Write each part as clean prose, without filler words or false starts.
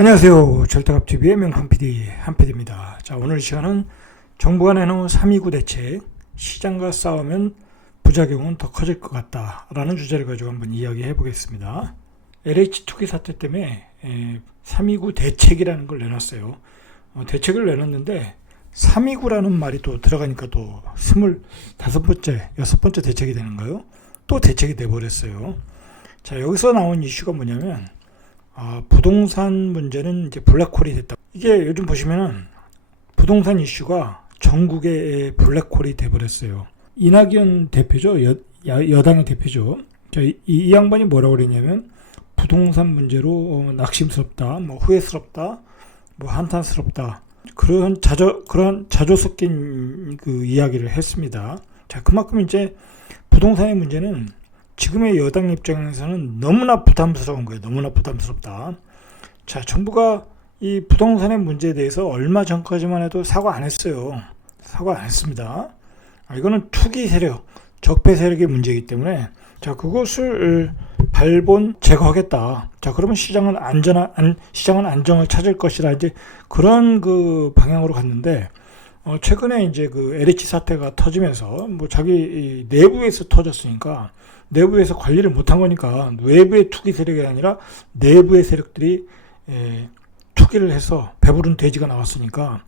안녕하세요. 절대값TV의 명품 PD 한PD입니다. 자, 오늘 시간은 정부가 내놓은 329 대책, 시장과 싸우면 부작용은 더 커질 것 같다라는 주제를 가지고 한번 이야기해 보겠습니다. LH 투기 사태 때문에 329 대책이라는 걸 내놨어요. 대책을 내놨는데 329라는 말이 또 들어가니까 또 25번째, 6번째 대책이 되는 거예요. 또 대책이 돼버렸어요. 자, 여기서 나온 이슈가 뭐냐면 부동산 문제는 이제 블랙홀이 됐다. 이게 요즘 보시면은 부동산 이슈가 전국의 블랙홀이 돼버렸어요. 이낙연 대표죠. 여당의 대표죠. 자, 이 양반이 뭐라고 그랬냐면 부동산 문제로 낙심스럽다, 뭐 후회스럽다, 뭐 한탄스럽다. 그런 자조 섞인 그 이야기를 했습니다. 자, 그만큼 이제 부동산의 문제는 지금의 여당 입장에서는 너무나 부담스러운 거예요. 너무나 부담스럽다. 자, 정부가 이 부동산의 문제에 대해서 얼마 전까지만 해도 사과 안 했어요. 사과 안 했습니다. 이거는 투기 세력, 적폐 세력의 문제이기 때문에 자, 그것을 발본 제거하겠다. 자, 그러면 시장은 안정을 찾을 것이라 이제 그런 그 방향으로 갔는데 최근에 이제 그 LH 사태가 터지면서 뭐 자기 내부에서 터졌으니까 내부에서 관리를 못한 거니까 외부의 투기 세력이 아니라 내부의 세력들이 투기를 해서 배부른 돼지가 나왔으니까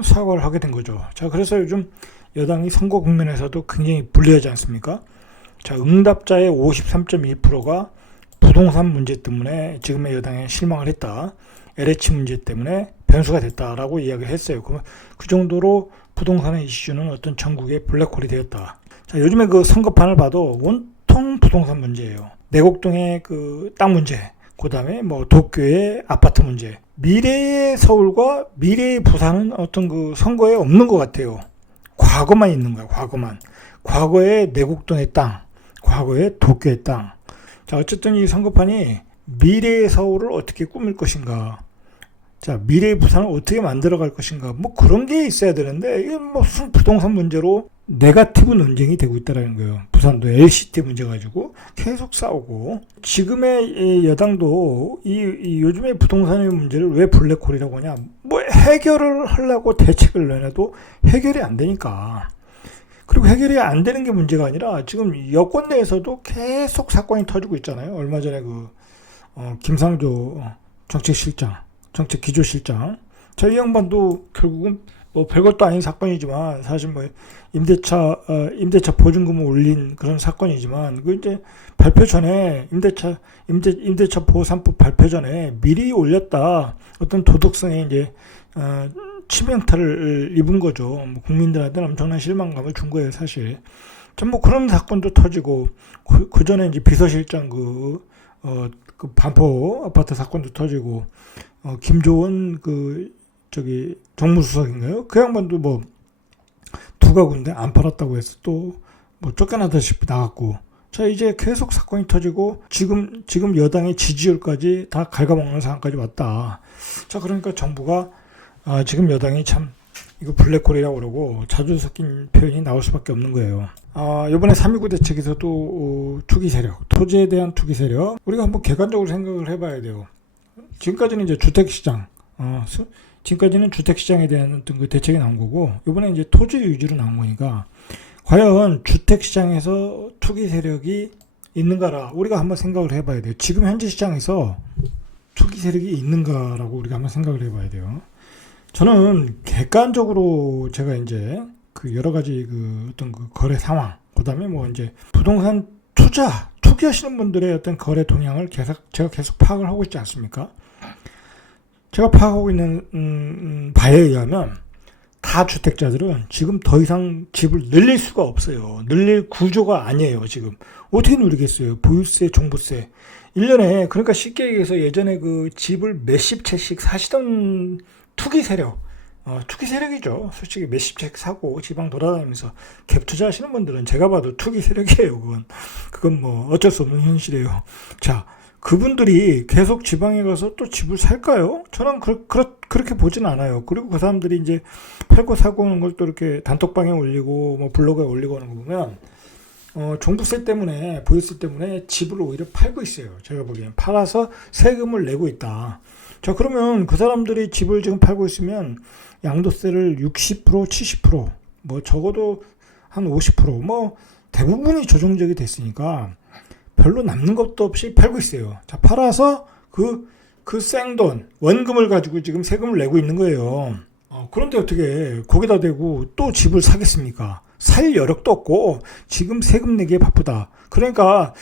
사과를 하게 된 거죠. 자, 그래서 요즘 여당이 선거 국면에서도 굉장히 불리하지 않습니까? 자, 응답자의 53.1%가 부동산 문제 때문에 지금의 여당에 실망을 했다. LH 문제 때문에 변수가 됐다라고 이야기를 했어요. 그 정도로 부동산의 이슈는 어떤 전국의 블랙홀이 되었다. 자, 요즘에 그 선거판을 봐도 온통 부동산 문제예요. 내곡동의 그 땅 문제, 그 다음에 뭐 도쿄의 아파트 문제. 미래의 서울과 미래의 부산은 어떤 그 선거에 없는 것 같아요. 과거만 있는 거야, 과거만. 과거의 내곡동의 땅, 과거의 도쿄의 땅. 자, 어쨌든 이 선거판이 미래의 서울을 어떻게 꾸밀 것인가. 자, 미래의 부산을 어떻게 만들어갈 것인가. 뭐 그런 게 있어야 되는데, 이게 뭐 무슨 부동산 문제로 네거티브 논쟁이 되고 있다는 거예요. 부산도 LCT 문제 가지고 계속 싸우고. 지금의 여당도 이 요즘의 부동산의 문제를 왜 블랙홀이라고 하냐. 뭐 해결을 하려고 대책을 내놔도 해결이 안 되니까. 그리고 해결이 안 되는 게 문제가 아니라 지금 여권 내에서도 계속 사건이 터지고 있잖아요. 얼마 전에 김상조 정책기조실장. 자, 이 양반도 결국은 뭐 별것도 아닌 사건이지만 사실 뭐 임대차 보증금을 올린 그런 사건이지만 그 이제 발표 전에 임대차 보호산법 발표 전에 미리 올렸다. 어떤 도덕성에 이제 치명타를 입은 거죠. 뭐 국민들한테는 엄청난 실망감을 준 거예요, 사실. 전 뭐 그런 사건도 터지고 그 전에 이제 비서실장 그 반포 아파트 사건도 터지고 김조원 정무수석인가요? 그 양반도 뭐 두 가구인데 안 팔았다고 해서 또 뭐 쫓겨나다시피 나갔고. 자, 이제 계속 사건이 터지고 지금 여당의 지지율까지 다 갉아먹는 상황까지 왔다. 자, 그러니까 정부가 지금 여당이 참 이거 블랙홀이라고 그러고 자주 섞인 표현이 나올 수밖에 없는 거예요. 이번에 329 대책에서도 투기 세력, 토지에 대한 투기 세력 우리가 한번 객관적으로 생각을 해봐야 돼요. 지금까지는 이제 주택시장, 지금까지는 주택시장에 대한 어떤 그 대책이 나온 거고 이번에 이제 토지 위주로 나온 거니까 과연 주택시장에서 투기 세력이 있는가라 우리가 한번 생각을 해봐야 돼요. 지금 현재 시장에서 투기 세력이 있는가라고 우리가 한번 생각을 해봐야 돼요. 저는 객관적으로 제가 이제 그 여러 가지 그 어떤 그 거래 상황, 그 다음에 뭐 이제 부동산 투기하시는 분들의 어떤 거래 동향을 제가 계속 파악을 하고 있지 않습니까? 제가 파악하고 있는 바에 의하면 다주택자들은 지금 더 이상 집을 늘릴 수가 없어요. 늘릴 구조가 아니에요, 지금. 어떻게 누리겠어요? 보유세, 종부세. 1년에, 그러니까 쉽게 얘기해서 예전에 그 집을 몇십 채씩 사시던 투기 세력이죠. 솔직히 몇십 채 사고 지방 돌아다니면서 갭 투자하시는 분들은 제가 봐도 투기 세력이에요. 그건 뭐 어쩔 수 없는 현실이에요. 자, 그분들이 계속 지방에 가서 또 집을 살까요? 저는 그렇게 보진 않아요. 그리고 그 사람들이 이제 팔고 사고 하는 걸 또 이렇게 단톡방에 올리고 뭐 블로그에 올리고 하는 거 보면 종부세 때문에, 보유세 때문에 집을 오히려 팔고 있어요. 제가 보기엔 팔아서 세금을 내고 있다. 자, 그러면 그 사람들이 집을 지금 팔고 있으면 양도세를 60%, 70%, 뭐 적어도 한 50%, 대부분이 조정적이 됐으니까 별로 남는 것도 없이 팔고 있어요. 자, 팔아서 그 생돈, 원금을 가지고 지금 세금을 내고 있는 거예요. 그런데 어떻게 거기다 대고 또 집을 사겠습니까? 살 여력도 없고 지금 세금 내기에 바쁘다. 그러니까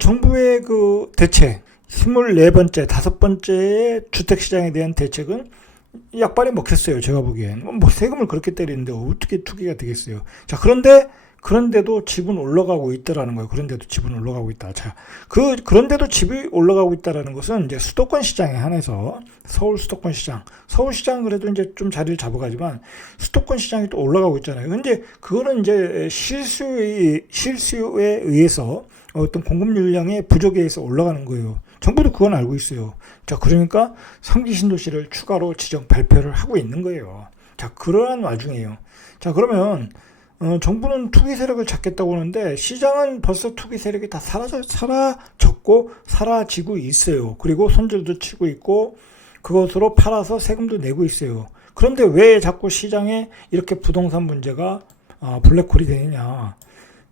정부의 그 대책, 24번째, 5번째의 주택시장에 대한 대책은 약발이 먹혔어요. 제가 보기엔. 뭐 세금을 그렇게 때리는데 어떻게 투기가 되겠어요. 자, 그런데도 집은 올라가고 있다라는 거예요. 그런데도 집은 올라가고 있다. 자, 그런데도 집이 올라가고 있다라는 것은 이제 수도권 시장에 한해서 서울 수도권 시장, 서울 시장 그래도 이제 좀 자리를 잡아가지만 수도권 시장이 또 올라가고 있잖아요. 근데 그거는 이제 실수에 의해서 어떤 공급 물량의 부족에 의해서 올라가는 거예요. 정부도 그건 알고 있어요. 자, 그러니까 3기 신도시를 추가로 지정 발표를 하고 있는 거예요. 자, 그러한 와중이에요. 자, 그러면 정부는 투기 세력을 잡겠다고 하는데 시장은 벌써 투기 세력이 다 사라졌고 사라지고 있어요. 그리고 손질도 치고 있고 그것으로 팔아서 세금도 내고 있어요. 그런데 왜 자꾸 시장에 이렇게 부동산 문제가 블랙홀이 되느냐.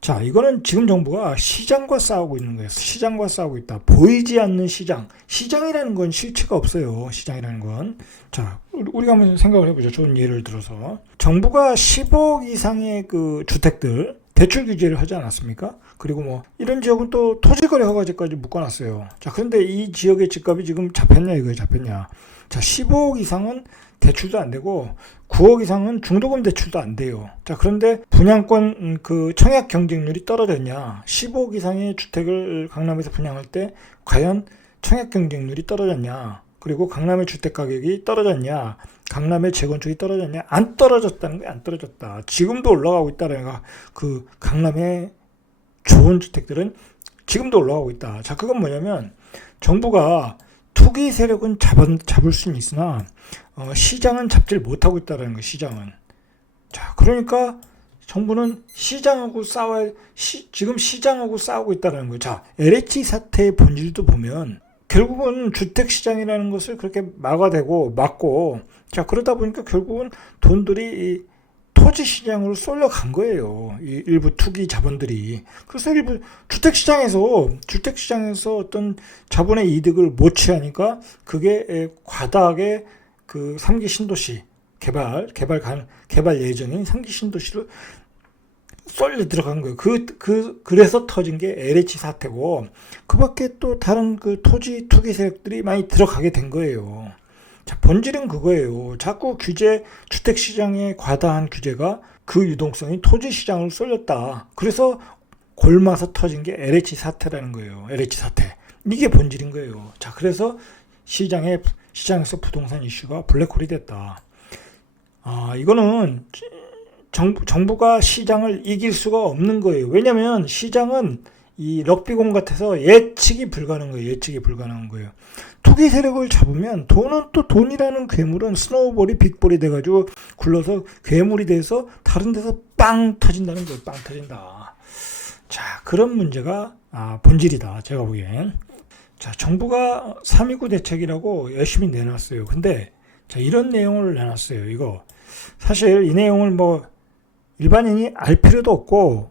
자, 이거는 지금 정부가 시장과 싸우고 있는 거예요. 시장과 싸우고 있다. 보이지 않는 시장. 시장이라는 건 실체가 없어요. 시장이라는 건. 자, 우리가 한번 생각을 해보죠. 좋은 예를 들어서. 정부가 10억 이상의 그 주택들 대출 규제를 하지 않았습니까? 그리고 뭐 이런 지역은 또 토지거래 허가제까지 묶어놨어요. 자, 그런데 이 지역의 집값이 지금 잡혔냐 이거에 잡혔냐. 자, 15억 이상은 대출도 안 되고 9억 이상은 중도금 대출도 안 돼요. 자, 그런데 분양권 그 청약 경쟁률이 떨어졌냐? 15억 이상의 주택을 강남에서 분양할 때 과연 청약 경쟁률이 떨어졌냐? 그리고 강남의 주택 가격이 떨어졌냐? 강남의 재건축이 떨어졌냐? 안 떨어졌다는 게 안 떨어졌다. 지금도 올라가고 있다는 거. 그 강남의 좋은 주택들은 지금도 올라가고 있다. 자, 그건 뭐냐면 정부가 투기 세력은 잡을 수는 있으나 시장은 잡질 못하고 있다는 거예요. 시장은. 자, 그러니까 정부는 시장하고 지금 시장하고 싸우고 있다는 거예요. 자, LH 사태의 본질도 보면 결국은 주택시장이라는 것을 그렇게 막고 자, 그러다 보니까 결국은 돈들이 토지시장으로 쏠려간 거예요. 이 일부 투기 자본들이. 그래서 일부 주택시장에서 어떤 자본의 이득을 못 취하니까 그게 과다하게 그 3기 신도시 개발 예정인 3기 신도시를 쏠려 들어간 거예요. 그래서 터진 게 LH 사태고, 그 밖에 또 다른 그 토지 투기 세력들이 많이 들어가게 된 거예요. 자, 본질은 그거예요. 자꾸 주택시장의 과다한 규제가 그 유동성이 토지시장으로 쏠렸다. 그래서 골마서 터진 게 LH 사태라는 거예요. LH 사태. 이게 본질인 거예요. 자, 그래서 시장에서 부동산 이슈가 블랙홀이 됐다. 이거는 정부가 시장을 이길 수가 없는 거예요. 왜냐면 시장은 이 럭비공 같아서 예측이 불가능한 거예요. 투기 세력을 잡으면 돈은 또 돈이라는 괴물은 스노우볼이 빅볼이 돼가지고 굴러서 괴물이 돼서 다른 데서 빵 터진다는 거예요. 빵 터진다. 자, 그런 문제가 본질이다. 제가 보기엔. 자, 정부가 3.29 대책이라고 열심히 내놨어요. 근데 자, 이런 내용을 내놨어요. 이거 사실 이 내용을 뭐 일반인이 알 필요도 없고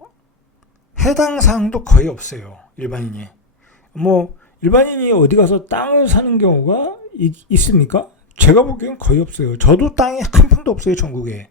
해당 사항도 거의 없어요. 일반인이. 일반인이 어디 가서 땅을 사는 경우가 있습니까? 제가 보기엔 거의 없어요. 저도 땅이 한 평도 없어요, 전국에.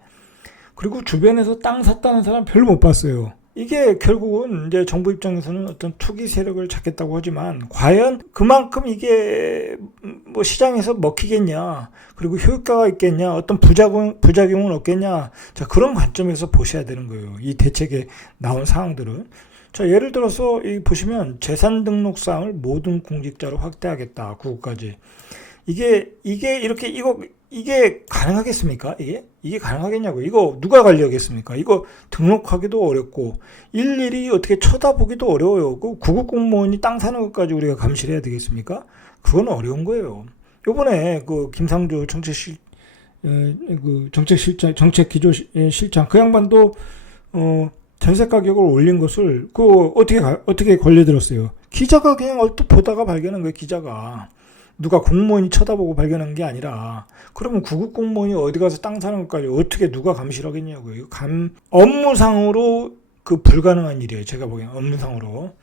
그리고 주변에서 땅 샀다는 사람 별로 못 봤어요. 이게 결국은 이제 정부 입장에서는 어떤 투기 세력을 잡겠다고 하지만 과연 그만큼 이게 뭐 시장에서 먹히겠냐, 그리고 효과가 있겠냐, 어떤 부작용은 없겠냐. 자, 그런 관점에서 보셔야 되는 거예요. 이 대책에 나온 사항들은. 자, 예를 들어서 보시면 재산 등록 사항을 모든 공직자로 확대하겠다. 구구까지. 이게 가능하겠습니까? 이게 가능하겠냐고. 이거 누가 관리하겠습니까? 이거 등록하기도 어렵고 일일이 어떻게 쳐다보기도 어려워요. 그 구급 공무원이 땅 사는 것까지 우리가 감시를 해야 되겠습니까? 그건 어려운 거예요. 요번에 그 김상조 정책기조실장 그 양반도 전세 가격을 올린 것을 어떻게 걸려들었어요? 기자가 그냥 얼핏 보다가 발견한 거예요. 기자가 누가 공무원이 쳐다보고 발견한 게 아니라, 그러면 구급 공무원이 어디 가서 땅 사는 것까지 어떻게 누가 감시를 하겠냐고요. 이거 업무상으로 그 불가능한 일이에요. 제가 보기엔 업무상으로.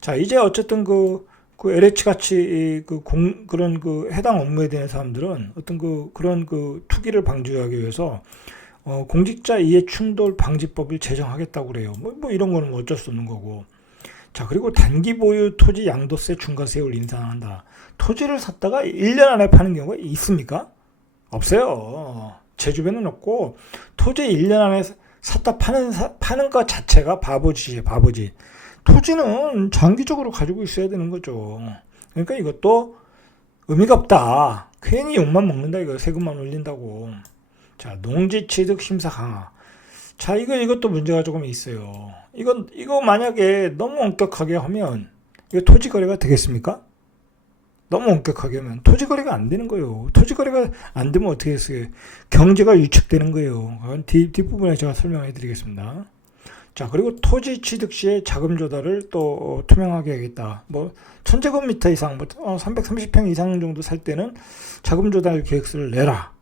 자, 이제 어쨌든 그 LH 같이 그런 해당 업무에 대한 사람들은 어떤 그런 투기를 방지하기 위해서 공직자 이해 충돌 방지법을 제정하겠다고 그래요. 뭐 이런 거는 어쩔 수 없는 거고. 자, 그리고 단기 보유 토지 양도세 중과세율 인상한다. 토지를 샀다가 1년 안에 파는 경우가 있습니까? 없어요. 제 주변은 없고, 토지 1년 안에 샀다 파는 것 자체가 바보짓이에요, 바보짓. 토지는 장기적으로 가지고 있어야 되는 거죠. 그러니까 이것도 의미가 없다. 괜히 욕만 먹는다, 이거 세금만 올린다고. 자, 농지 취득 심사 강화. 자, 이것도 문제가 조금 있어요. 이거 만약에 너무 엄격하게 하면, 이거 토지 거래가 되겠습니까? 너무 엄격하게 하면 토지 거래가 안 되는 거예요. 토지 거래가 안 되면 어떻게 했어요? 경제가 위축되는 거예요. 뒷부분에 제가 설명해 드리겠습니다. 자, 그리고 토지 취득 시에 자금 조달을 또 투명하게 하겠다. 뭐 1000제곱미터 이상, 330평 이상 정도 살 때는 자금 조달 계획서를 내라.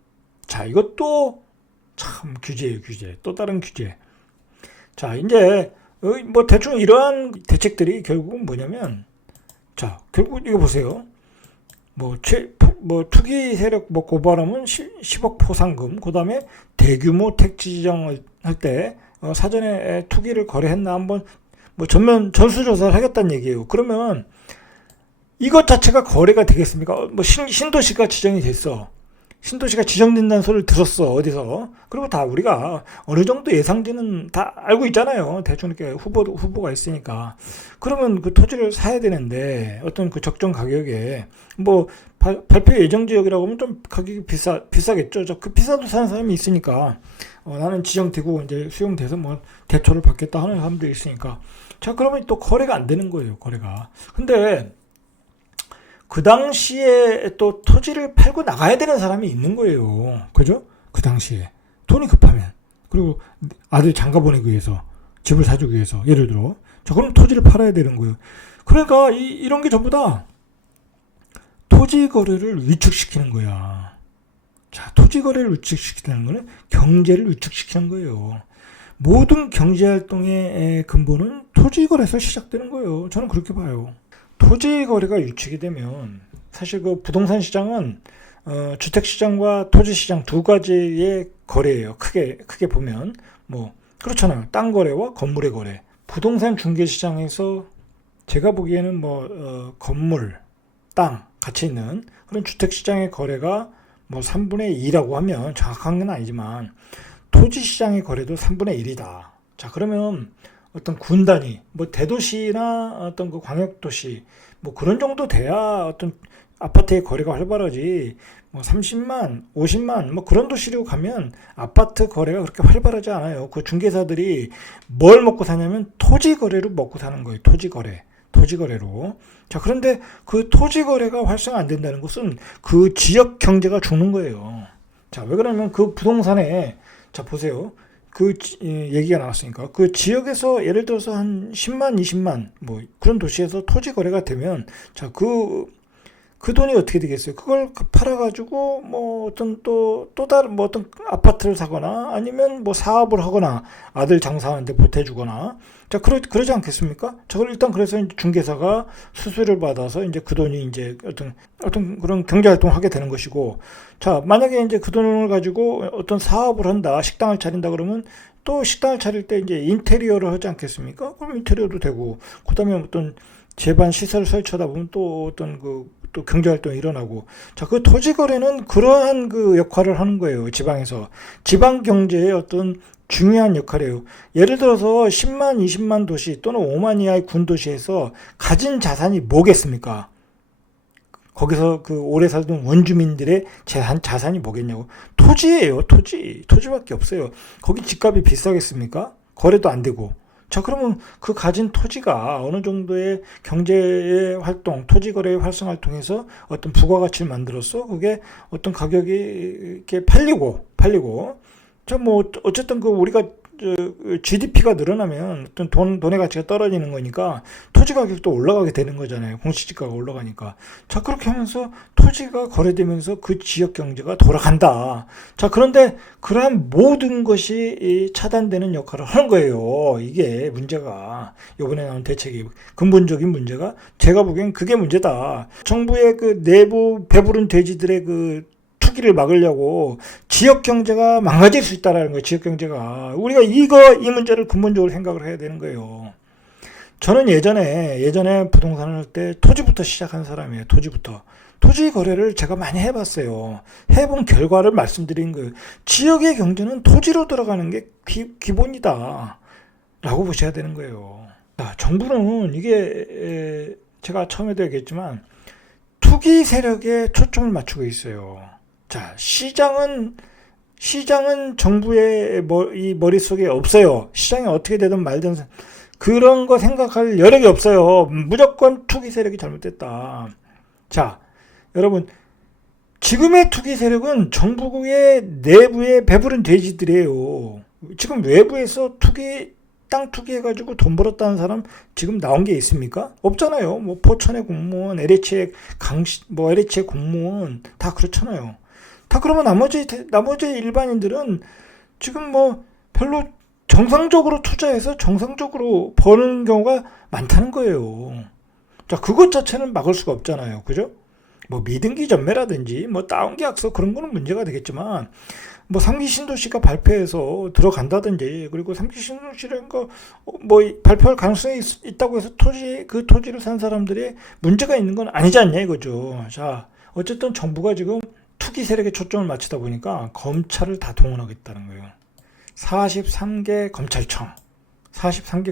자, 이것도 참 규제예요, 규제. 또 다른 규제. 자, 이제 뭐 대충 이러한 대책들이 결국은 뭐냐면, 자, 결국 이거 보세요. 뭐 투기 세력 고발하면 10억 포상금, 그 다음에 대규모 택지 지정을 할 때 사전에 투기를 거래했나 한번 뭐 전수조사를 하겠다는 얘기예요. 그러면 이것 자체가 거래가 되겠습니까? 뭐 신도시가 지정이 됐어. 신도시가 지정된다는 소리를 들었어, 어디서. 그리고 다 우리가 어느 정도 예상치는 다 알고 있잖아요. 대충 이렇게 후보가 있으니까. 그러면 그 토지를 사야 되는데, 어떤 그 적정 가격에, 뭐, 발표 예정 지역이라고 하면 좀 가격이 비싸겠죠. 그 비싸도 사는 사람이 있으니까, 나는 지정되고 이제 수용돼서 뭐, 대초를 받겠다 하는 사람들이 있으니까. 자, 그러면 또 거래가 안 되는 거예요, 거래가. 근데, 그 당시에 또 토지를 팔고 나가야 되는 사람이 있는 거예요. 그죠? 그 당시에. 돈이 급하면. 그리고 아들 장가 보내기 위해서, 집을 사주기 위해서, 예를 들어. 자, 그럼 토지를 팔아야 되는 거예요. 그러니까 이런 게 전부 다 토지 거래를 위축시키는 거야. 자, 토지 거래를 위축시키는 거는 경제를 위축시키는 거예요. 모든 경제 활동의 근본은 토지 거래에서 시작되는 거예요. 저는 그렇게 봐요. 토지 거래가 위축이 되면 사실 그 부동산 시장은 주택 시장과 토지 시장 두 가지의 거래예요. 크게 보면 뭐 그렇잖아요. 땅 거래와 건물의 거래. 부동산 중개 시장에서 제가 보기에는 뭐 건물, 땅 같이 있는 그런 주택 시장의 거래가 뭐 3분의 2라고 하면 정확한 건 아니지만 토지 시장의 거래도 3분의 1이다. 자, 그러면 어떤 군 단위, 뭐 대도시나 어떤 그 광역도시, 뭐 그런 정도 돼야 어떤 아파트의 거래가 활발하지, 뭐 30만, 50만, 뭐 그런 도시로 가면 아파트 거래가 그렇게 활발하지 않아요. 그 중개사들이 뭘 먹고 사냐면 토지 거래로 먹고 사는 거예요. 토지 거래로. 자, 그런데 그 토지 거래가 활성화 안 된다는 것은 그 지역 경제가 죽는 거예요. 자, 왜 그러냐면 그 부동산에, 자, 보세요. 얘기가 나왔으니까 그 지역에서 예를 들어서 한 10만, 20만 뭐 그런 도시에서 토지 거래가 되면 자, 그 돈이 어떻게 되겠어요? 그걸 팔아가지고 뭐 또 다른 뭐 어떤 아파트를 사거나 아니면 뭐 사업을 하거나 아들 장사하는데 보태주거나 자, 그러지 않겠습니까? 자, 일단 그래서 이제 중개사가 수수료를 받아서 이제 그 돈이 이제 어떤 그런 경제 활동을 하게 되는 것이고 자, 만약에 이제 그 돈을 가지고 어떤 사업을 한다, 식당을 차린다 그러면 또 식당을 차릴 때 이제 인테리어를 하지 않겠습니까? 그럼 인테리어도 되고 그다음에 어떤 제반 시설을 설치하다 보면 또 어떤 또 경제활동이 일어나고. 자, 그 토지거래는 그러한 그 역할을 하는 거예요. 지방에서. 지방 경제의 어떤 중요한 역할이에요. 예를 들어서 10만, 20만 도시 또는 5만 이하의 군도시에서 가진 자산이 뭐겠습니까? 거기서 그 오래 살던 원주민들의 자산이 뭐겠냐고. 토지예요, 토지. 토지밖에 없어요. 거기 집값이 비싸겠습니까? 거래도 안 되고. 자, 그러면 그 가진 토지가 어느 정도의 경제의 활동, 토지 거래의 활성화를 통해서 어떤 부가가치를 만들어서 그게 어떤 가격이 이렇게 팔리고. 자, 뭐, 어쨌든 우리가 GDP가 늘어나면 어떤 돈의 가치가 떨어지는 거니까 토지 가격도 올라가게 되는 거잖아요. 공시지가가 올라가니까. 자, 그렇게 하면서 토지가 거래되면서 그 지역 경제가 돌아간다. 자, 그런데 그러한 모든 것이 차단되는 역할을 하는 거예요. 이게 문제가. 이번에 나온 대책이 근본적인 문제가 제가 보기엔 그게 문제다. 정부의 그 내부 배부른 돼지들의 그 투기를 막으려고 지역 경제가 망가질 수 있다라는 거예요. 지역 경제가. 우리가 이 문제를 근본적으로 생각을 해야 되는 거예요. 저는 예전에 부동산을 할 때 토지부터 시작한 사람이에요. 토지 거래를 제가 많이 해봤어요. 해본 결과를 말씀드린 거예요. 지역의 경제는 토지로 들어가는 게 기본이다 라고 보셔야 되는 거예요. 자, 정부는 이게 제가 처음에도 얘기했지만 투기 세력에 초점을 맞추고 있어요. 자, 시장은 정부의 이 머릿속에 없어요. 시장이 어떻게 되든 말든 그런 거 생각할 여력이 없어요. 무조건 투기 세력이 잘못됐다. 자, 여러분, 지금의 투기 세력은 정부의 내부에 배부른 돼지들이에요. 지금 외부에서 땅 투기해가지고 돈 벌었다는 사람 지금 나온 게 있습니까? 없잖아요. 뭐 포천의 공무원, LH의 LH의 공무원 다 그렇잖아요. 다 그러면 나머지 일반인들은 지금 뭐 별로 정상적으로 투자해서 정상적으로 버는 경우가 많다는 거예요. 자, 그것 자체는 막을 수가 없잖아요. 그죠? 뭐 미등기 전매라든지 뭐 다운계약서 그런 거는 문제가 되겠지만 뭐 3기 신도시가 발표해서 들어간다든지 그리고 3기 신도시라는 거 뭐 발표할 가능성이 있다고 해서 그 토지를 산 사람들이 문제가 있는 건 아니지 않냐 이거죠. 자, 어쨌든 정부가 지금 투기 세력에 초점을 맞추다 보니까 검찰을 다 동원하겠다는 거예요. 43개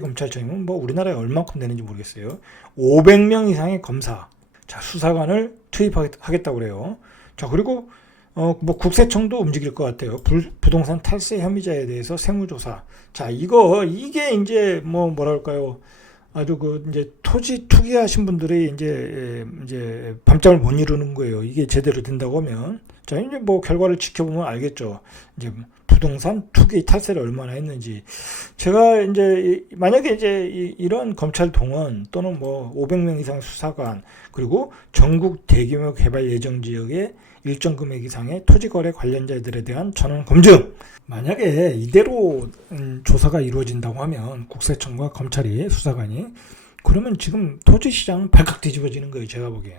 검찰청이면 뭐 우리나라에 얼마큼 되는지 모르겠어요. 500명 이상의 검사, 자, 수사관을 투입하겠다고 그래요. 자, 그리고 뭐 국세청도 움직일 것 같아요. 부동산 탈세 혐의자에 대해서 세무조사. 자, 이게 이제 뭐랄까요. 아주 이제 토지 투기하신 분들이 이제 밤잠을 못 이루는 거예요. 이게 제대로 된다고 하면. 자, 이제 뭐 결과를 지켜보면 알겠죠. 이제 부동산 투기 탈세를 얼마나 했는지. 제가 이제 만약에 이제 이런 검찰 동원 또는 뭐 500명 이상 수사관 그리고 전국 대규모 개발 예정 지역의 일정 금액 이상의 토지 거래 관련자들에 대한 전원 검증. 만약에 이대로 조사가 이루어진다고 하면 국세청과 검찰이 수사관이 그러면 지금 토지 시장은 발칵 뒤집어지는 거예요. 제가 보기에.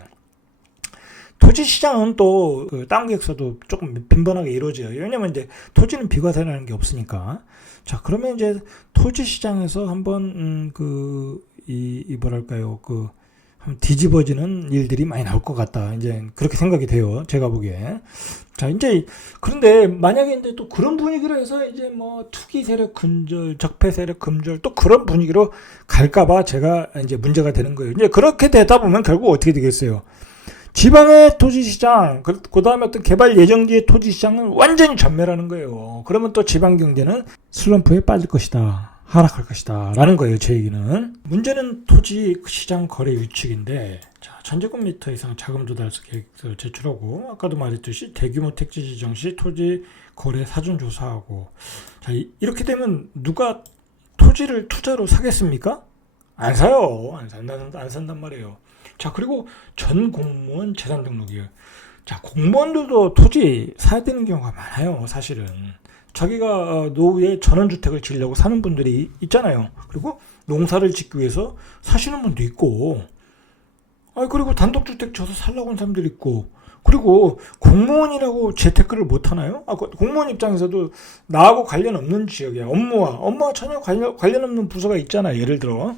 토지 시장은 또 그 다운계약서도 조금 빈번하게 이루어져요. 왜냐면 이제 토지는 비과세라는 게 없으니까. 자, 그러면 이제 토지 시장에서 한번 뭐랄까요, 뒤집어지는 일들이 많이 나올 것 같다. 이제 그렇게 생각이 돼요. 제가 보기에. 자, 이제 그런데 만약에 이제 또 그런 분위기로 해서 이제 뭐 투기 세력 근절, 적폐 세력 금절 또 그런 분위기로 갈까봐 제가 이제 문제가 되는 거예요. 이제 그렇게 되다 보면 결국 어떻게 되겠어요? 지방의 토지시장, 그 다음에 어떤 개발 예정지의 토지시장은 완전히 전멸하는 거예요. 그러면 또 지방 경제는 슬럼프에 빠질 것이다. 하락할 것이다. 라는 거예요. 제 얘기는. 문제는 토지 시장 거래 위축인데, 자, 전제금미터 이상 자금 조달서 계획서 제출하고, 아까도 말했듯이 대규모 택지 지정 시 토지 거래 사전 조사하고, 자, 이렇게 되면 누가 토지를 투자로 사겠습니까? 안 사요. 안 산단 말이에요. 자, 그리고 전 공무원 재산 등록이에요. 자, 공무원들도 토지 사야 되는 경우가 많아요. 사실은. 자기가 노후에 전원주택을 지으려고 사는 분들이 있잖아요. 그리고 농사를 짓기 위해서 사시는 분도 있고, 그리고 단독주택 져서 살라고 하는 사람들이 있고, 그리고 공무원이라고 재테크를 못 하나요? 공무원 입장에서도 나하고 관련 없는 지역이야. 업무와 전혀 관련 없는 부서가 있잖아요. 예를 들어.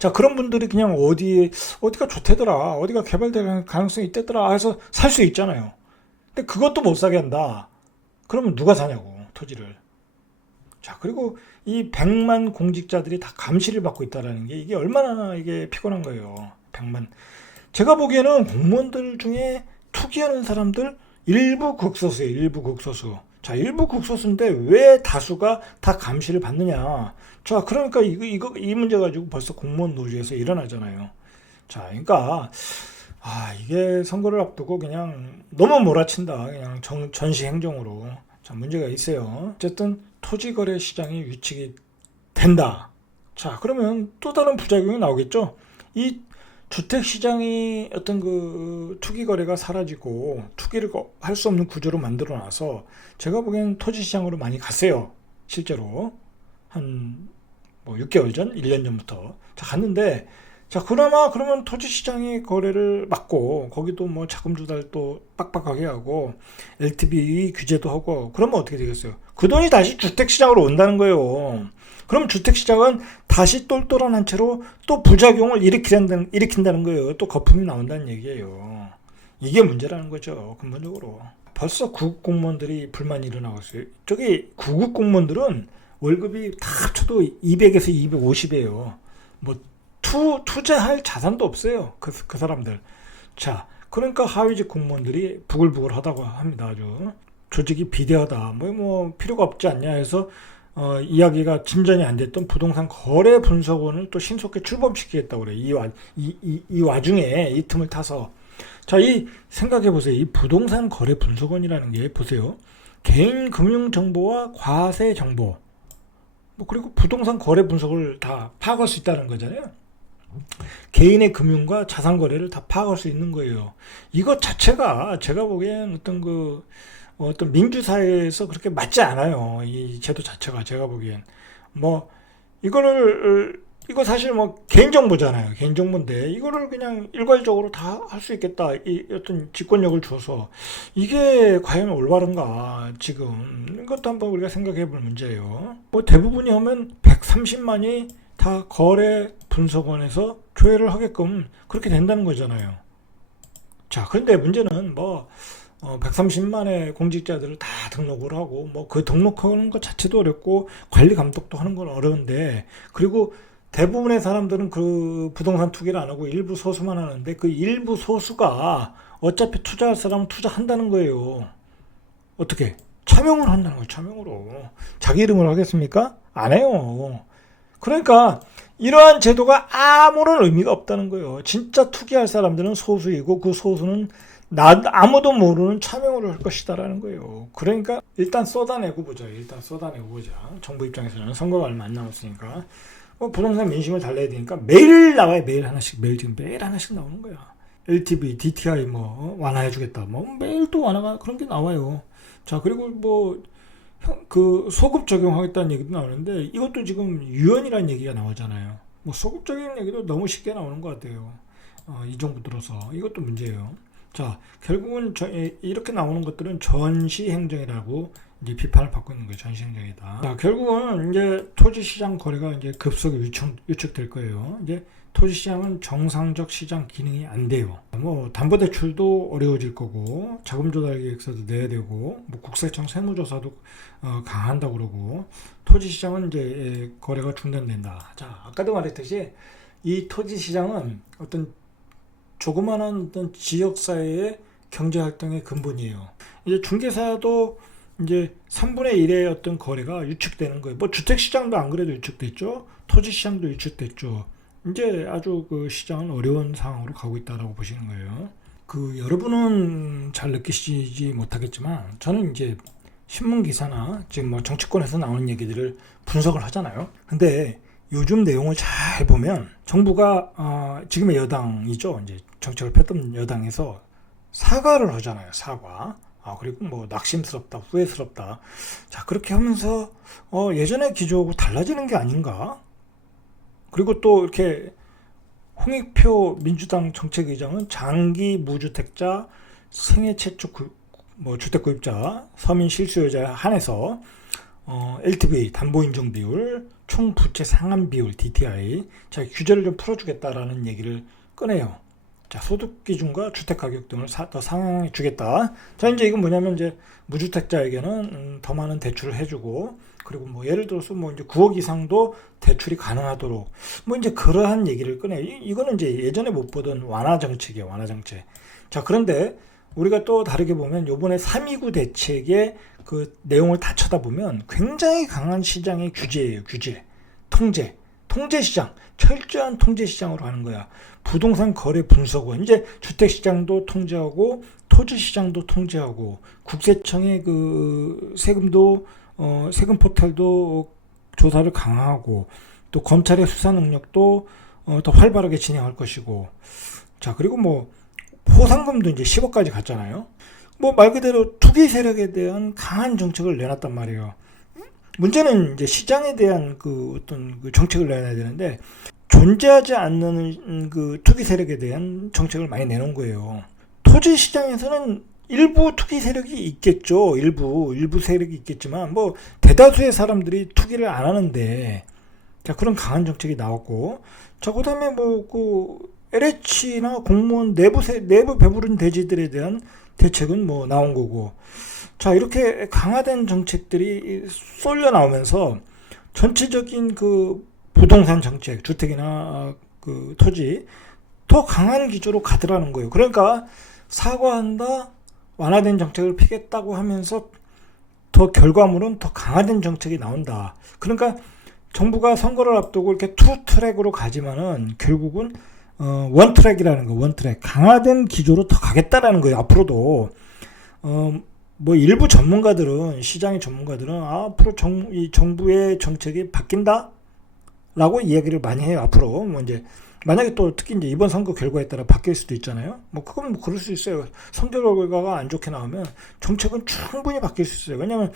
자, 그런 분들이 그냥 어디가 좋대더라, 어디가 개발될 가능성이 있대더라 해서 살 수 있잖아요. 근데 그것도 못 사게 한다. 그러면 누가 사냐고, 토지를. 자, 그리고 이 100만 공직자들이 다 감시를 받고 있다는 게 이게 얼마나 이게 피곤한 거예요. 100만. 제가 보기에는 공무원들 중에 투기하는 사람들 일부 극소수예요. 일부 극소수. 자, 일부 극소수인데 왜 다수가 다 감시를 받느냐. 자, 그러니까 이 문제 가지고 벌써 공무원 노조에서 일어나잖아요. 자, 그러니까 이게 선거를 앞두고 그냥 너무 몰아친다. 그냥 전시 행정으로. 자, 문제가 있어요. 어쨌든 토지거래 시장이 위축이 된다. 자, 그러면 또 다른 부작용이 나오겠죠. 이 주택시장이 어떤 그 투기거래가 사라지고 투기를 할 수 없는 구조로 만들어놔서 제가 보기엔 토지시장으로 많이 갔어요. 실제로 한 뭐 6개월 전, 1년 전부터 자 갔는데, 자 그나마 그러면 토지시장의 거래를 막고 거기도 뭐 자금 조달도 빡빡하게 하고 LTV 규제도 하고 그러면 어떻게 되겠어요? 그 돈이 다시 주택시장으로 온다는 거예요. 그럼 주택시장은 다시 똘똘한 한 채로 또 부작용을 일으킨다는 거예요. 또 거품이 나온다는 얘기예요. 이게 문제라는 거죠. 근본적으로. 벌써 구급 공무원들이 불만이 일어나고 있어요. 저기 구급 공무원들은 월급이 다 합쳐도 200에서 250이에요. 뭐 투자할 자산도 없어요. 그 사람들. 자, 그러니까 하위직 공무원들이 부글부글 하다고 합니다. 아주 조직이 비대하다. 뭐 필요가 없지 않냐 해서 이야기가 진전이 안 됐던 부동산 거래 분석원을 또 신속히 출범시키겠다고 그래요. 이 와중에 이 틈을 타서. 자, 생각해 보세요. 이 부동산 거래 분석원이라는 게 보세요. 개인 금융 정보와 과세 정보, 그리고 부동산 거래 분석을 다 파악할 수 있다는 거잖아요. 개인의 금융과 자산 거래를 다 파악할 수 있는 거예요. 이것 자체가 제가 보기엔 어떤 민주사회에서 그렇게 맞지 않아요. 이 제도 자체가 제가 보기엔 이거 사실 개인정보잖아요. 개인정보인데 이거를 그냥 일괄적으로 다 할 수 있겠다. 이 어떤 직권력을 줘서 이게 과연 올바른가 지금 이것도 한번 우리가 생각해 볼 문제예요. 대부분이 하면 130만이 다 거래 분석원에서 조회를 하게끔 그렇게 된다는 거잖아요. 자, 그런데 문제는 130만의 공직자들을 다 등록을 하고 그 등록하는 것 자체도 어렵고 관리 감독도 하는 건 어려운데, 그리고 대부분의 사람들은 그 부동산 투기를 안 하고 일부 소수만 하는데 그 일부 소수가 어차피 투자할 사람은 투자한다는 거예요. 어떻게? 차명을 한다는 거예요. 차명으로. 자기 이름으로 하겠습니까? 안 해요. 그러니까 이러한 제도가 아무런 의미가 없다는 거예요. 진짜 투기할 사람들은 소수이고 그 소수는 아무도 모르는 차명으로 할 것이다라는 거예요. 그러니까 일단 쏟아내고 보자. 정부 입장에서는 선거가 얼마 안 남았으니까 부동산 민심을 달래야 되니까 매일 나와요. 매일 하나씩 나오는 거야. LTV, DTI 완화해주겠다. 매일 또 완화가 그런 게 나와요. 자, 그리고 소급 적용하겠다는 얘기도 나오는데 이것도 지금 유연이라는 얘기가 나오잖아요. 소급 적용 얘기도 너무 쉽게 나오는 것 같아요. 이 정부 들어서 이것도 문제예요. 자, 결국은 이렇게 나오는 것들은 전시행정이라고 이제 비판을 받고 있는 거예요. 전시행정이다. 자, 결국은 이제 토지시장 거래가 이제 급속히 유축될 거예요. 이제 토지시장은 정상적 시장 기능이 안 돼요. 담보대출도 어려워질 거고, 자금조달계획서도 내야 되고, 국세청 세무조사도 강한다고 그러고, 토지시장은 이제 거래가 중단된다. 자, 아까도 말했듯이 이 토지시장은 어떤 조그마한 어떤 지역사회의 경제활동의 근본이에요. 이제 중개사도 이제 3분의 1의 어떤 거래가 유축되는 거예요. 주택시장도 안 그래도 유축됐죠. 토지시장도 유축됐죠. 이제 아주 그 시장은 어려운 상황으로 가고 있다라고 보시는 거예요. 여러분은 잘 느끼시지 못하겠지만 저는 이제 신문 기사나 지금 정치권에서 나오는 얘기들을 분석을 하잖아요. 근데 요즘 내용을 잘 보면 정부가 지금의 여당이죠. 이제 정책을 폈던 여당에서 사과를 하잖아요. 사과. 그리고 낙심스럽다, 후회스럽다. 자, 그렇게 하면서 예전의 기조하고 달라지는 게 아닌가? 그리고 또 이렇게 홍익표 민주당 정책의장은 장기 무주택자, 생애 최초 주택 구입자, 서민 실수요자에 한해서 LTV 담보 인정 비율, 총 부채 상환 비율 DTI, 자, 규제를 좀 풀어주겠다라는 얘기를 꺼내요. 자, 소득 기준과 주택 가격 등을 더 상향해 주겠다. 자, 이제 이건 뭐냐면 이제 무주택자에게는 더 많은 대출을 해주고, 그리고 예를 들어서 이제 9억 이상도 대출이 가능하도록 이제 그러한 얘기를 꺼내. 이거는 이제 예전에 못 보던 완화 정책이에요. 완화 정책. 자, 그런데 우리가 또 다르게 보면 요번에 3.29 대책의 그 내용을 다 쳐다보면 굉장히 강한 시장의 규제예요. 규제. 통제 시장. 철저한 통제 시장으로 하는 거야. 부동산 거래 분석원. 이제 주택 시장도 통제하고 토지 시장도 통제하고 국세청의 그 세금도 세금 포탈도 조사를 강화하고 또 검찰의 수사 능력도 더 활발하게 진행할 것이고, 자, 그리고 뭐 포상금도 이제 10억까지 갔잖아요. 뭐 말 그대로 투기 세력에 대한 강한 정책을 내놨단 말이에요. 문제는 이제 시장에 대한 그 어떤 그 정책을 내놔야 되는데, 존재하지 않는 그 투기 세력에 대한 정책을 많이 내놓은 거예요. 토지 시장에서는 일부 투기 세력이 있겠죠. 일부 세력이 있겠지만, 뭐 대다수의 사람들이 투기를 안 하는데, 자, 그런 강한 정책이 나왔고, 자, 그 다음에 뭐 그 LH나 공무원 내부 배부른 대지들에 대한 대책은 뭐 나온 거고, 자, 이렇게 강화된 정책들이 쏠려 나오면서 전체적인 그 부동산 정책, 주택이나 그 토지 더 강한 기조로 가더라는 거예요. 그러니까 사과한다, 완화된 정책을 피겠다고 하면서 더 결과물은 더 강화된 정책이 나온다. 그러니까 정부가 선거를 앞두고 이렇게 투 트랙으로 가지만은 결국은 원 트랙이라는 거, 원 트랙, 강화된 기조로 더 가겠다라는 거예요. 앞으로도 뭐 일부 전문가들은, 시장의 전문가들은 앞으로 이 정부의 정책이 바뀐다 라고 이야기를 많이 해요. 앞으로 뭐 이제 만약에 또 특히 이제 이번 선거 결과에 따라 바뀔 수도 있잖아요. 뭐 그건 뭐 그럴 수 있어요. 선거 결과가 안 좋게 나오면 정책은 충분히 바뀔 수 있어요. 왜냐하면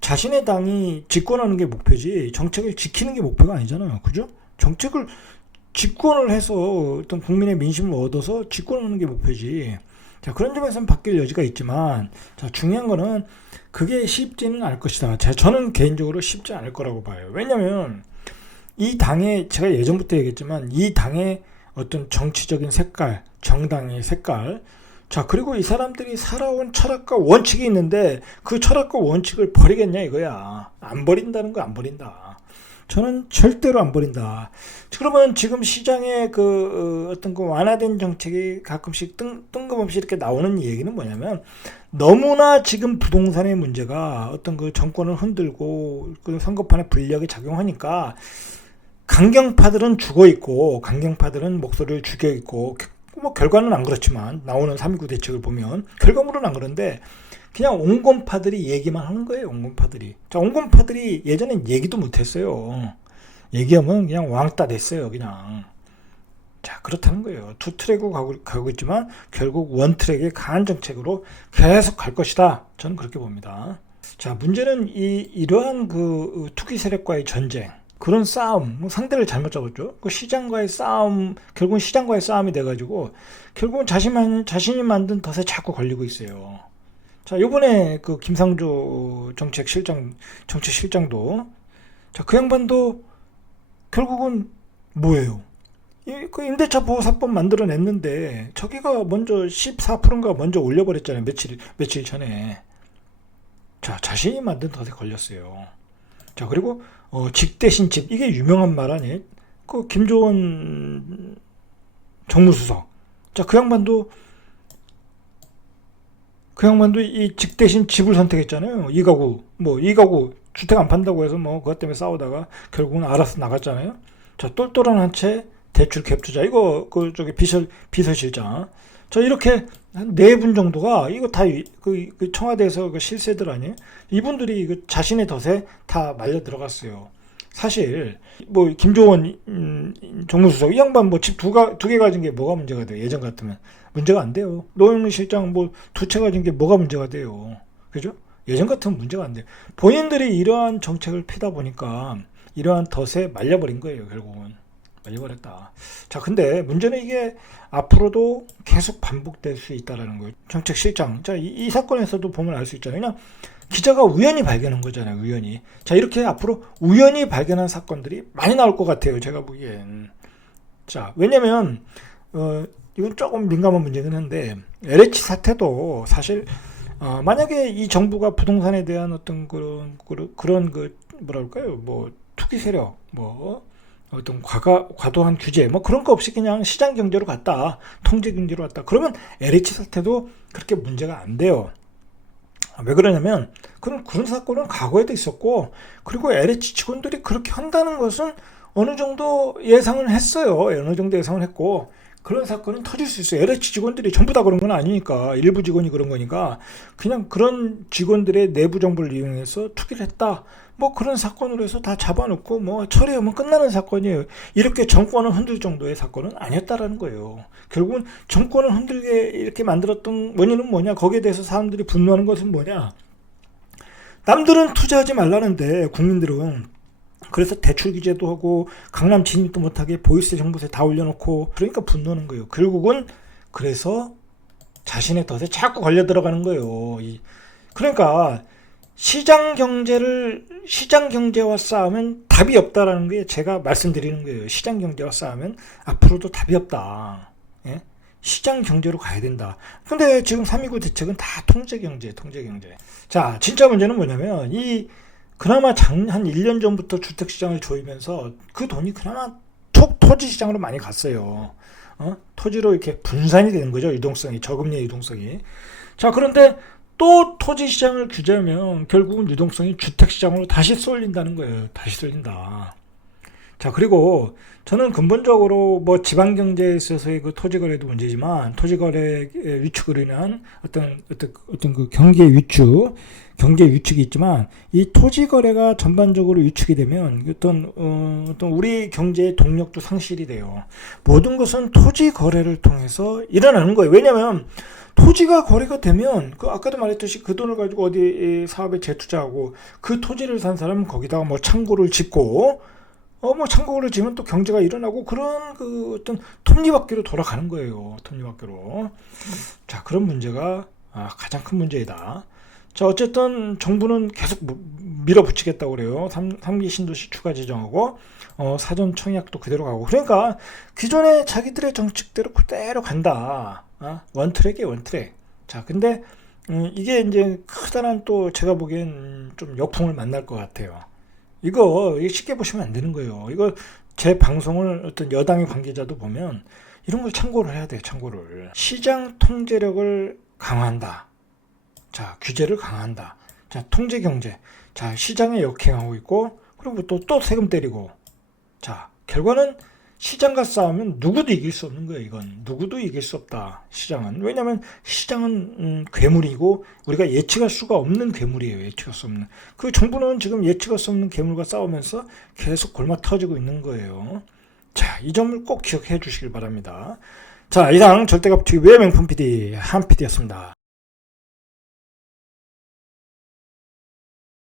자신의 당이 집권하는 게 목표지 정책을 지키는 게 목표가 아니잖아요. 그죠? 정책을 집권을 해서 어떤 국민의 민심을 얻어서 집권하는 게 목표지. 자, 그런 점에서는 바뀔 여지가 있지만, 자, 중요한 거는 그게 쉽지는 않을 것이다. 저는 개인적으로 쉽지 않을 거라고 봐요. 왜냐면 이 당의, 제가 예전부터 얘기했지만 이 당의 어떤 정치적인 색깔, 정당의 색깔, 자, 그리고 이 사람들이 살아온 철학과 원칙이 있는데 그 철학과 원칙을 버리겠냐 이거야. 안 버린다는 거 안 버린다. 저는 절대로 안 버린다. 그러면 지금 시장에 그 어떤 그 완화된 정책이 가끔씩 뜬금없이 이렇게 나오는 얘기는 뭐냐면, 너무나 지금 부동산의 문제가 어떤 그 정권을 흔들고 그 선거판에 불리하게 작용하니까 강경파들은 죽어 있고 강경파들은 목소리를 죽여 있고, 뭐 결과는 안 그렇지만 나오는 3.19 대책을 보면 결과물은 안 그런데 그냥 온건파들이 얘기만 하는 거예요. 온건파들이. 자, 온건파들이 예전엔 얘기도 못했어요. 얘기하면 그냥 왕따 됐어요. 그냥. 자, 그렇다는 거예요. 투 트랙으로 가고 있지만 결국 원 트랙의 강한 정책으로 계속 갈 것이다. 저는 그렇게 봅니다. 자, 문제는 이러한 그 투기 세력과의 전쟁, 그런 싸움, 상대를 잘못 잡았죠. 그 시장과의 싸움, 결국은 시장과의 싸움이 돼가지고 결국은 자신이 만든 덫에 자꾸 걸리고 있어요. 자, 요번에 그 김상조 정책실장도, 자, 그 양반도 결국은 뭐예요? 그 임대차 보호사법 만들어냈는데 저기가 먼저 14%인가 먼저 올려버렸잖아요. 며칠 전에. 자, 자신이 만든 덫에 걸렸어요. 자, 그리고 집 대신 집, 이게 유명한 말 아니에요? 그 김조원 정무수석. 자, 그 양반도 이 집 대신 집을 선택했잖아요. 이 가구 주택 안 판다고 해서 뭐 그것 때문에 싸우다가 결국은 알아서 나갔잖아요. 자, 똘똘한 한 채 대출 갭 투자, 이거 그 저기 비서실장. 자, 이렇게 한 4분 정도가 이거 다 그 청와대에서 그 실세들 아니에요? 이분들이 그 자신의 덫에 다 말려 들어갔어요. 사실 뭐 김조원 정무수석 이 양반 뭐 집 두 개 가진 게 뭐가 문제가 돼요? 예전 같으면 문제가 안 돼요. 노영민 실장 뭐 2채 가진 게 뭐가 문제가 돼요? 그죠? 예전 같으면 문제가 안 돼요. 본인들이 이러한 정책을 피다 보니까 이러한 덫에 말려버린 거예요. 결국은 말려버렸다. 자, 근데 문제는 이게 앞으로도 계속 반복될 수 있다라는 거예요. 정책실장. 자, 이 사건에서도 보면 알 수 있잖아요. 그냥 기자가 우연히 발견한 거잖아요. 우연히. 자, 이렇게 앞으로 우연히 발견한 사건들이 많이 나올 것 같아요. 제가 보기엔. 자, 왜냐면 이건 조금 민감한 문제긴 한데 LH 사태도 사실 만약에 이 정부가 부동산에 대한 어떤 그런 그 뭐랄까요, 뭐 투기 세력, 뭐 어떤 과도한 규제, 뭐 그런 거 없이 그냥 시장 경제로 갔다, 통제 경제로 갔다, 그러면 LH 사태도 그렇게 문제가 안 돼요. 왜 그러냐면 그런 사건은 과거에도 있었고, 그리고 LH 직원들이 그렇게 한다는 것은 어느 정도 예상을 했어요. 어느 정도 예상을 했고, 그런 사건은 터질 수 있어요. LH 직원들이 전부 다 그런 건 아니니까, 일부 직원이 그런 거니까 그냥 그런 직원들의 내부 정보를 이용해서 투기를 했다, 뭐 그런 사건으로 해서 다 잡아놓고 뭐 처리하면 끝나는 사건이에요. 이렇게 정권을 흔들 정도의 사건은 아니었다라는 거예요. 결국은 정권을 흔들게 이렇게 만들었던 원인은 뭐냐, 거기에 대해서 사람들이 분노하는 것은 뭐냐, 남들은 투자하지 말라는데 국민들은, 그래서 대출 규제도 하고 강남 진입도 못하게 보이스 정보세 다 올려놓고, 그러니까 분노하는 거예요. 결국은 그래서 자신의 덫에 자꾸 걸려 들어가는 거예요. 그러니까 시장 경제와 싸우면 답이 없다라는 게 제가 말씀드리는 거예요. 시장 경제와 싸우면 앞으로도 답이 없다. 예? 시장 경제로 가야 된다. 근데 지금 3.29 대책은 다 통제 경제. 자, 진짜 문제는 뭐냐면, 그나마 한 1년 전부터 주택시장을 조이면서 그 돈이 그나마 토지시장으로 많이 갔어요. 토지로 이렇게 분산이 되는 거죠. 유동성이, 저금리의 유동성이. 자, 그런데 또 토지시장을 규제하면 결국은 유동성이 주택시장으로 다시 쏠린다는 거예요. 다시 쏠린다. 자, 그리고 저는 근본적으로 뭐 지방경제에 있어서의 그 토지거래도 문제지만, 토지거래 위축으로 인한 어떤 그 경기 위축이 있지만, 이 토지거래가 전반적으로 위축이 되면 어떤 우리 경제의 동력도 상실이 돼요. 모든 것은 토지거래를 통해서 일어나는 거예요. 왜냐하면 토지가 거래가 되면, 아까도 말했듯이 그 돈을 가지고 어디 사업에 재투자하고, 그 토지를 산 사람은 거기다가 뭐 창고를 짓고, 뭐 창고를 지면 또 경제가 일어나고, 그런 어떤 톱니바퀴로 돌아가는 거예요. 톱니바퀴로. 자, 그런 문제가 가장 큰 문제이다. 자, 어쨌든 정부는 계속 밀어붙이겠다고 그래요. 3기 신도시 추가 지정하고, 사전 청약도 그대로 가고. 그러니까 기존의 자기들의 정책대로 그대로 간다. 원트랙이에요, 원트랙. 자, 근데 이게 이제 크다란, 또 제가 보기엔 좀 역풍을 만날 것 같아요. 이거 쉽게 보시면 안 되는 거예요. 이거 제 방송을 어떤 여당의 관계자도 보면 이런 걸 참고를 해야 돼요. 참고를. 시장 통제력을 강화한다. 자, 규제를 강화한다. 자, 통제 경제. 자, 시장에 역행하고 있고, 그리고 또 세금 때리고. 자, 결과는 시장과 싸우면 누구도 이길 수 없는 거예요. 이건 누구도 이길 수 없다. 시장은. 왜냐하면 시장은 괴물이고, 우리가 예측할 수가 없는 괴물이에요. 예측할 수 없는. 그 정부는 지금 예측할 수 없는 괴물과 싸우면서 계속 골마 터지고 있는 거예요. 자, 이 점을 꼭 기억해 주시길 바랍니다. 자, 이상 절대값 TV의 명품 PD 한 PD였습니다.